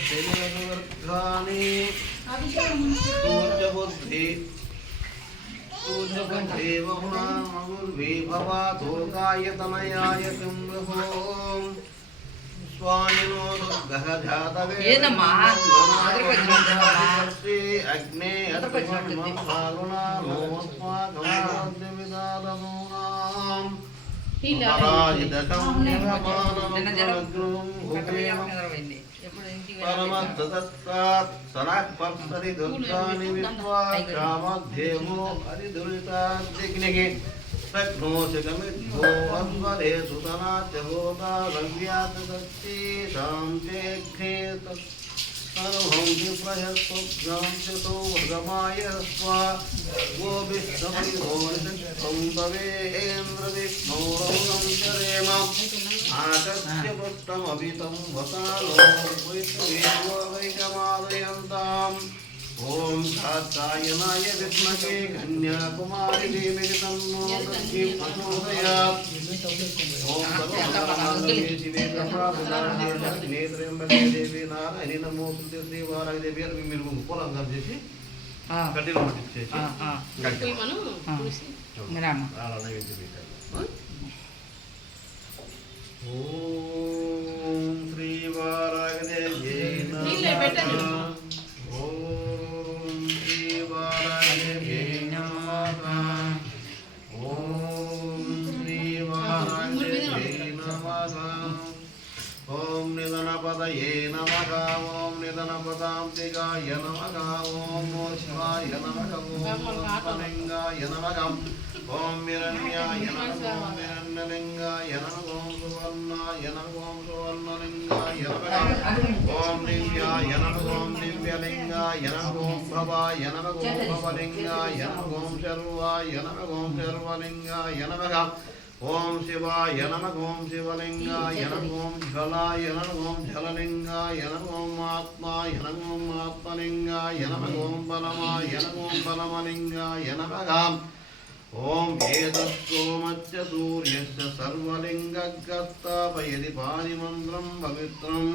श्रीरघुवर्धानि पूज्यबुद्धि पूज्यबुद्धेवहुनामुर्वी भवातोकायतनयाय किं स्वामिनो दुर्गहजातवे अग्ने अग्निमन्महारुणा नोऽस्माकं परमत्तत्तात् सनाक्पत्सरि दुर्गानि विद्वा कामध्येवो हरिदुरिताद्दिग्निगे प्रघ्नोषगमिद्भो अस्वरे सुतनात्यभूता रव्यात् दत्ति शान्तेघ्ने तनुभंति प्रयस्वभ्यां च सो भगमाय स्वा वो विष्णुपरिभोरितं तवेन्द्रविष्णो रौनं चरेम आगत्य पुष्टमभितं वसानो वैष्णवेवो वैकमादयन्ताम् ओम कात्यायनाय विद्महे कन्याकुमारी धीमहि तन्नो दन्ति प्रचोदयात् ओम सर्वमंगलमांगल्ये शिवे सर्वार्थसाधिके नेत्रयम्बके देवी नारायणी नमोस्तुते श्री वाराहि देवी అని మీరు పొలంగా చేసి కట్టిన పట్టించేసి పోయి మనం చూసి రామ అలానే వెంటి పెట్టారు ఓం శ్రీ వారాహి దేవి నమః पदये नमः ओम निधनपदांतिकाय नमः ओम मोक्षाय नमः ओम पलिंगाय नमः ओम हिरण्याय नमः ओम हिरण्यलिंगाय नमः ओम सुवर्णाय नमः ओम सुवर्णलिंगाय नमः ओम दिव्याय नमः ओम दिव्यलिंगाय नमः ओम भवाय नमः ओम भवलिंगाय नमः ओम शर्वाय नमः ओम शर्वलिंगाय नमः ओम शिवाय नमः ओम शिवलिंगाय नमः ओम ज्वलाय नमः ओम ज्वललिंगाय नमः ओम आत्माय नमः ओम आत्मलिंगाय नमः ओम बलमाय नमः ओम बलमलिंगाय नमः ओम वेदस्तोमस्य सूर्यस्य सर्वलिंगगस्तापयति पानिमन्त्रं पवित्रम्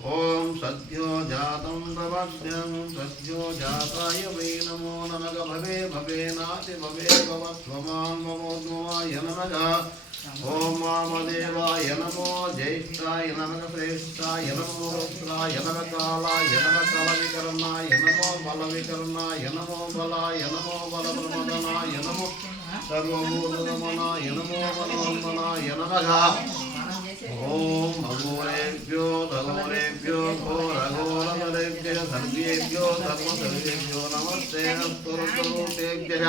ओम सद्यो जातं प्रवद्यं सद्यो जाताय वै नमो नमः भवे भवे नाति भवे भवस्वमान् ममोद्भवाय नमः ओम वामदेवाय नमो ज्येष्ठाय नमः श्रेष्ठाय नमो रुद्राय नमः कालाय नमः कलविकर्णाय नमो बलविकर्णाय नमो बलाय नमो बलप्रमदनाय नमो सर्वभूतगमनाय नमो बलवन्दनाय नमः ओम अघोरेभ्यो घोरेभ्यो घोरघोरमलेभ्यो सर्वेभ्यो सर्वसर्वेभ्यो नमस्ते अस्तुरुतेभ्यः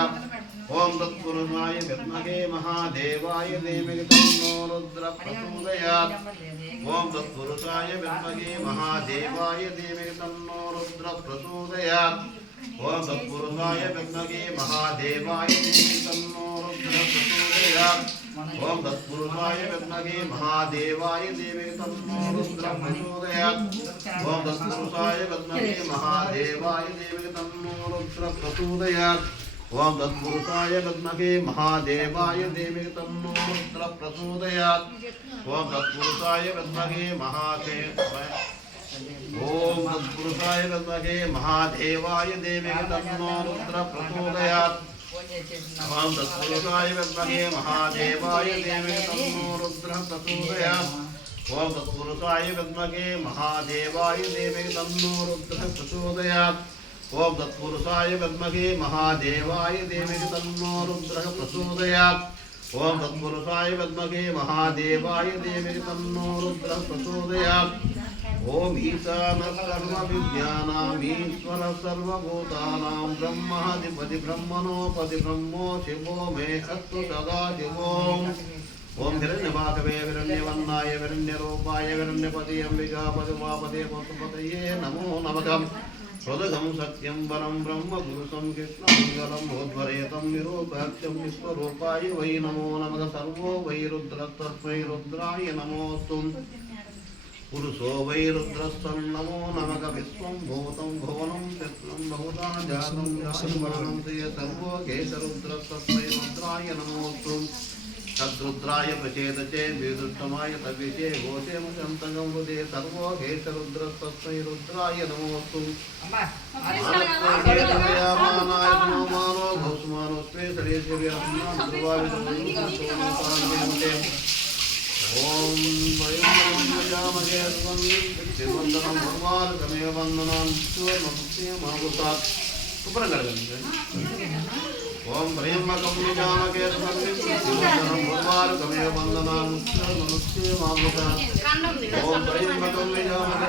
ओम तत्पुरुषाय विद्महे महादेवाय धीमहि तन्नो रुद्रः प्रचोदयात् ओम तत्पुरुषाय विद्महे महादेवाय धीमहि तन्नो रुद्रः प्रचोदयात् ओम तत्पुरुषाय विद्महे महादेवाय धीमहि तन्नो रुद्रः प्रचोदयात् ओम तत्पुरुषाय विद्महे महादेवाय धीमहि तन्नो रुद्रः प्रचोदयात् ओम तत्पुरुषाय विद्महे महादेवाय धीमहि तन्नो रुद्रः प्रचोदयात् ओम तत्पुरुषाय विद्महे महादेवाय धीमहि तन्नो रुद्रः प्रचोदयात् ओम तत्पुरुषाय विद्महे ओम तत्पुरुषाय विद्महे महादेवाय धीमहि तन्नो रुद्रः प्रचोदयात् ओम तत्पुरुषाय विद्महे महादेवाय धीमहि तन्नो रुद्रः प्रचोदयात् ओम तत्पुरुषाय विद्महे महादेवाय धीमहि तन्नो रुद्रः प्रचोदयात् ओम तत्पुरुषाय विद्महे महादेवाय धीमहि तन्नो रुद्रः प्रचोदयात् ओम तत्पुरुषाय विद्महे महादेवाय धीमहि तन्नो रुद्रः प्रचोदयात् ओम ईशानः सर्वविद्यानाम् ईश्वरः सर्वभूतानां ब्रह्माधिपति ब्रह्मणोपति ब्रह्मो शिवो मे अस्तु सदा शिवोम् ओम हिरण्यवाहवे हिरण्यवर्णाय हिरण्यरूपाय हिरण्यपति अंबिकापति उमापते पशुपतये नमो नमः हृदयं सत्यं वरं ब्रह्म पुरुषं कृष्णमङ्गलं उद्वरेतं निरूपाक्षं विश्वरूपाय वै नमो नमः सर्वो वै रुद्रस्तस्मै रुद्राय नमोऽस्तु पुरुषो वै रुद्रस्तन्नमो नमः विश्वं भूतं भुवनं चित्रं बहुधा जातं वर्णं ते सर्वो केशरुद्रस्तस्मै रुद्राय नमोऽस्तु तद्रुद्राय प्रचेतचे विदुष्टमाय तविचे घोषेमशन्तगं हृदे सर्वो हेतरुद्रस्तस्मै रुद्राय नमोऽस्तु मानस्यामानाय मानो भौस्मानोस्मे शरीरस्य ओम वयमजामहे वंदनं भगवानकमेव वन्दनां सुवर्णमुक्तिमावुतात् ओम ब्रह्मकं निजामके वंदनं भगवानकमेव वन्दनां सुवर्णमुक्तिमावुतात् ओम ब्रह्मकं निजामके